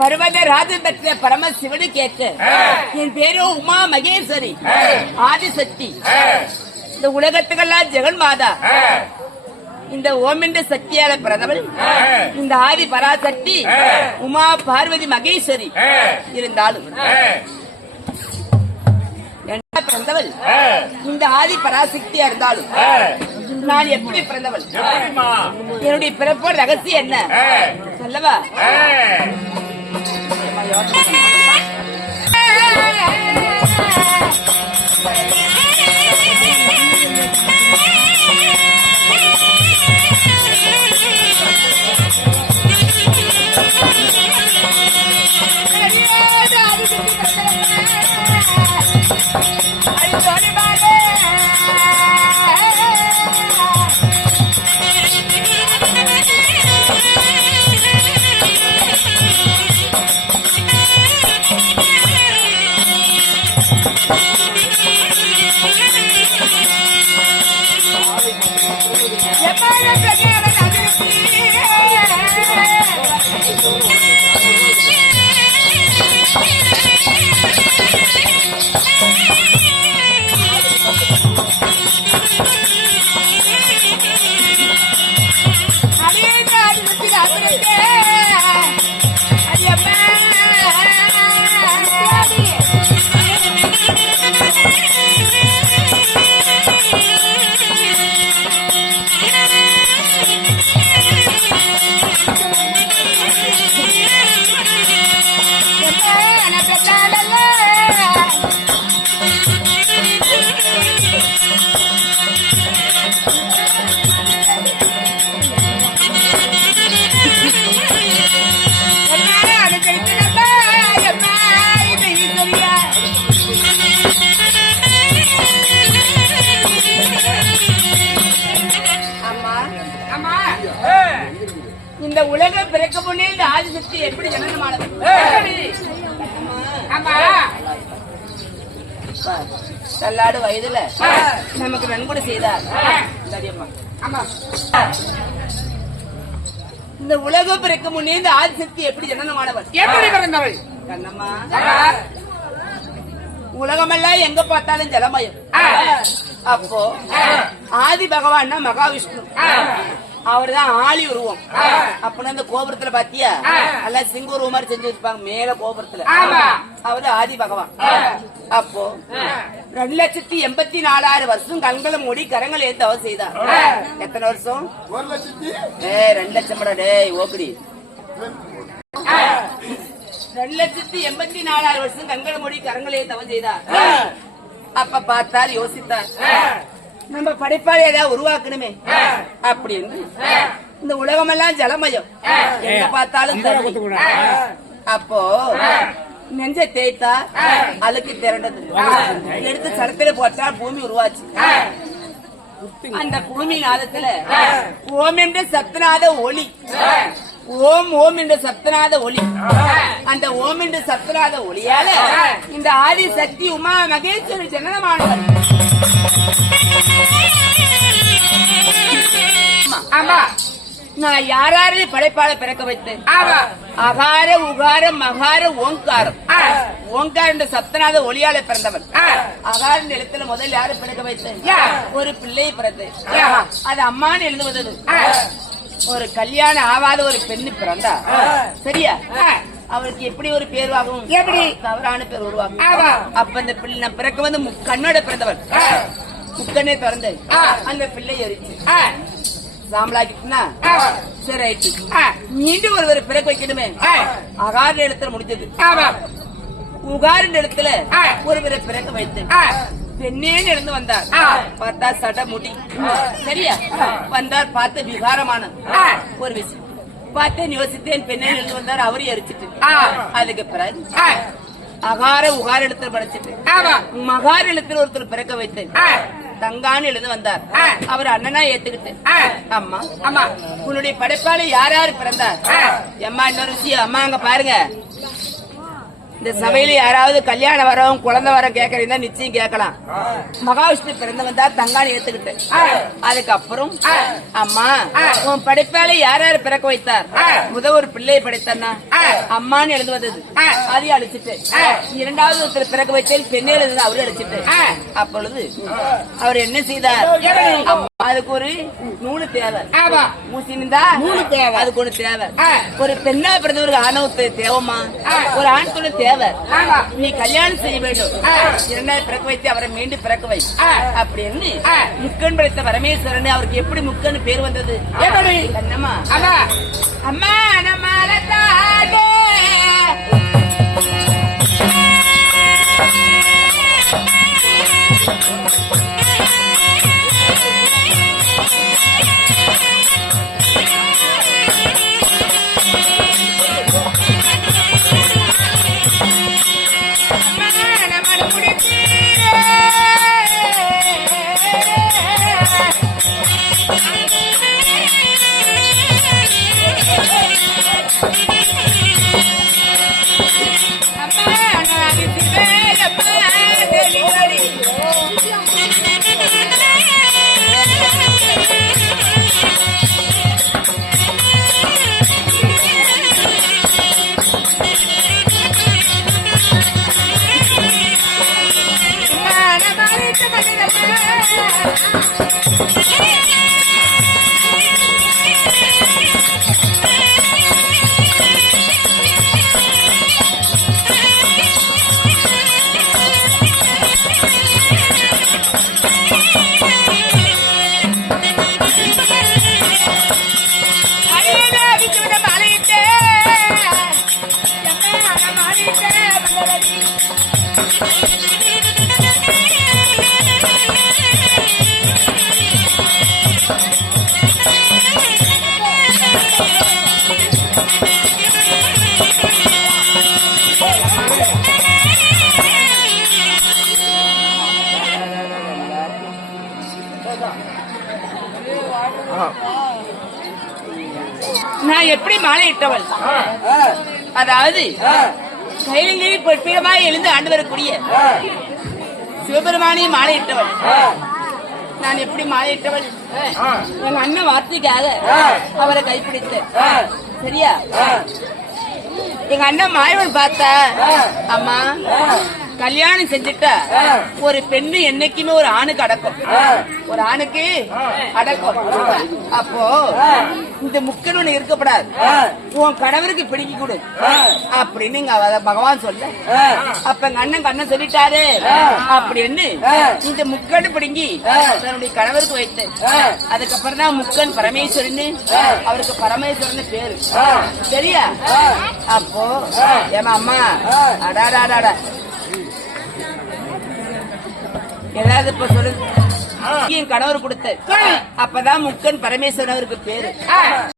பர்வதராஜன் பெற்ற பரமசிவனு கேட்க என் பேரு உமா மகேஸ்வரி ஆதிசக்தி. இந்த உலகத்துக்கெல்லாம் ஜெகன் மாதா. இந்த ஓம் என்ற சக்தியால பிறந்தவள் இந்த ஆதி பராசக்தி உமா பார்வதி மகேஸ்வரி. இருந்தாலும் பிறந்தவள் இந்த ஆதி பராசக்தியா இருந்தாலும் நான் எப்படி பிறந்தவள், என்னுடைய பிறப்போட ரகசியம் என்ன சொல்லவா? இந்த உலகம் பிறக்க முன்னே இந்த ஆதிசக்தி எப்படி ஜனனமானது? தள்ளாடு வயதுல நமக்கு நன்கொடை செய்தார். இந்த உலகம் பிறக்க முன்னே இந்த ஆதிசக்தி எப்படி ஜனனமானவள், எப்படி பிறந்தவள்? கண்ணம்மா, உலகமெல்லாம் எங்க பார்த்தாலும் ஜலமயம். அப்போ ஆதி பகவான் மகாவிஷ்ணு, அவர்தான் ஆளி உருவம். அப்படின்னா இந்த கோபுரத்துல பாத்தியா நல்லா சிங்க உருவம் மாதிரி செஞ்சு வச்சிருப்பாங்க மேல கோபுரத்துல. அவரு ஆதி பகவான். அப்போ 2,84,000 வருஷம் கண்களை மூடி கரங்கள் ஏத்து அவர் செய்தார். எத்தனை வருஷம்? 2 லட்சம். டேய் ஓகடி, 2,84,000 வருஷம் கண்களை மூடி கரங்களை ஏத்து அவர் செய்தார். அப்ப பார்த்தார், யோசித்தார், நம்ம படைப்பாளி ஏதாவது உருவாக்கணுமே அப்படின்னு. இந்த உலகமெல்லாம் ஜலமயம், எங்க பார்த்தாலும் தண்ணி. அப்போ நெஞ்ச தேய்த்தா அழுக்கு திரண்டது, எடுத்து சடத்துல போட்டா பூமி உருவாச்சு. அந்த பூமி நாதத்துல ஓம் என்ற சத்தநாத ஒளி, ஓம் ஓம் என்ற சத்தநாத ஒளி, அந்த ஓம் என்ற சத்தநாத ஒளியால இந்த ஆதி சக்தி உமா மகேஸ்வரி ஜனனமானவர். ஆமா, நான் யாரையும் படைப்பால பிறக்க வைத்தேன். அகார உகார மகார ஓங்காரம். ஓங்கார என்ற சப்தநாத ஒளியால பிறந்தவன். அகார எழுத்துல முதல் யாரு பிறக்க வைத்தேன்? ஒரு பிள்ளையை பிறந்தேன். அது அம்மான்னு எழுதுவது. ஒரு கல்யாணம் ஆகாத ஒரு பெண்ணு பிறந்தா சரியா, அவருக்கு எப்படி ஒரு பேர் ஆகும்? எப்படி தவறான பேர் உருவாகும். அப்ப அந்த பிள்ளை நான் பிறக்க வந்து கண்ணோட பிறந்தவன். முக்கண்ணே பிறந்த அந்த பிள்ளை எரிச்சு சாம்பலாக்கிட்டுனா சரி ஆயிடுச்சு. மீண்டும் ஒருவர் பிறக்க வைக்கணுமே. அகார இடத்துல முடிஞ்சது. உகார இடத்துல ஒருவரை பிறக்க வைத்து பெண்ணேன்னு இருந்து வந்தார். பார்த்தா சட முடி சரியா வந்தார். பார்த்த விகாரமான ஒரு விஷயம் பார்த்தேன். யோசித்தேன். பெண்ணே இருந்து வந்தார். அவரையும் எரிச்சிட்டு அதுக்கு பிறகு அகார உகார இடத்துல படைச்சிட்டு மகார இடத்துல ஒருத்தர் பிறக்க வைத்தேன். தங்கான்னு எழுந்து வந்தார். அவர் அண்ணனா ஏத்துக்கிட்டு அம்மா அம்மா உன்னுடைய படைப்பாளி யார் யாரு பிறந்தார்? அம்மா இன்னொரு விஷயம். அம்மா அங்க பாருங்க, இந்த சபையில யாராவது கல்யாணம் வரவும் குழந்தை வர கேட்கறீங்க நிச்சயம் கேட்கலாம். மகாவிஷ்ணு பிறந்தவன் தான் தங்கான்னு ஏத்துக்கிட்டு அதுக்கப்புறம் அம்மா உன் படைப்பாளி யார் யாரு பிறக்க வைத்தார்? ஒரு பிள்ளையை படைத்தா அம்மான்னு எழுது வந்தது. அதையும் அழிச்சிட்டு இரண்டாவது ஒருத்தர் பிறக்க வைத்தேன். பெண்ணே எழுது அவரு அழிச்சிட்டு அப்பொழுது அவர் என்ன செய்தார்? அதுக்கு ஒரு நூலு தேவை. மூசிந்தா நூலு தேவை. அதுக்கு ஒண்ணு தேவை. ஒரு பெண்ணா பிறந்தவருக்கு ஆணவத்தை தேவமா? ஒரு ஆண் துணை தேவை. நீ கல்யாணம் செய்ய வேண்டும். இரண்டாவது பிறக்க வைத்து அவரை மீண்டும் பிறக்க வை அப்படின்னு முக்கன் படைத்த பரமேஸ்வரன். அவருக்கு எப்படி முக்கன் பேர் வந்தது? அம்மா அம்மா நம்மாலே நான் எப்படி மாலையிட்டவள்? அதாவது கைலங்கையில் பொற்பீடமாய் எழுந்து ஆண்டு வரக்கூடிய சிவபெருமானியை மாலையிட்டவள். நான் எப்படி மாலையிட்டவள்? எங்க அண்ணன் வார்த்தைக்காக அவரை கைப்பிடித்த சரியா. எங்க அண்ணன் மாயவன் பார்த்தா அம்மா கல்யாணம் செஞ்சுட்டா ஒரு பெண்ணு என்னைக்குமே ஒரு ஆணுக்கு அடக்கம். ஒரு ஆணுக்கு அடக்கம். அப்போ இந்த முக்கன் இருக்கப்படாது. உன் கணவருக்கு பிடிக்க கொடு அப்படின்னு பகவான் சொல்ல. அப்ப எங்க அண்ணன் கண்ணன் சொல்லிட்டாரு அப்படின்னு இந்த முக்கன் பிடுங்கி தன்னுடைய கணவருக்கு வைத்தேன். அதுக்கப்புறம் தான் முக்கன் பரமேஸ்வரன். அவருக்கு பரமேஸ்வரன் பேரு சரியா. அப்போ ஏமா அம்மா அடாடாடா ஏதாவது இப்ப சொல்லு. கணவர் கொடுத்த அப்பதான் முக்கன் பரமேஸ்வரன் அவருக்கு பேரு.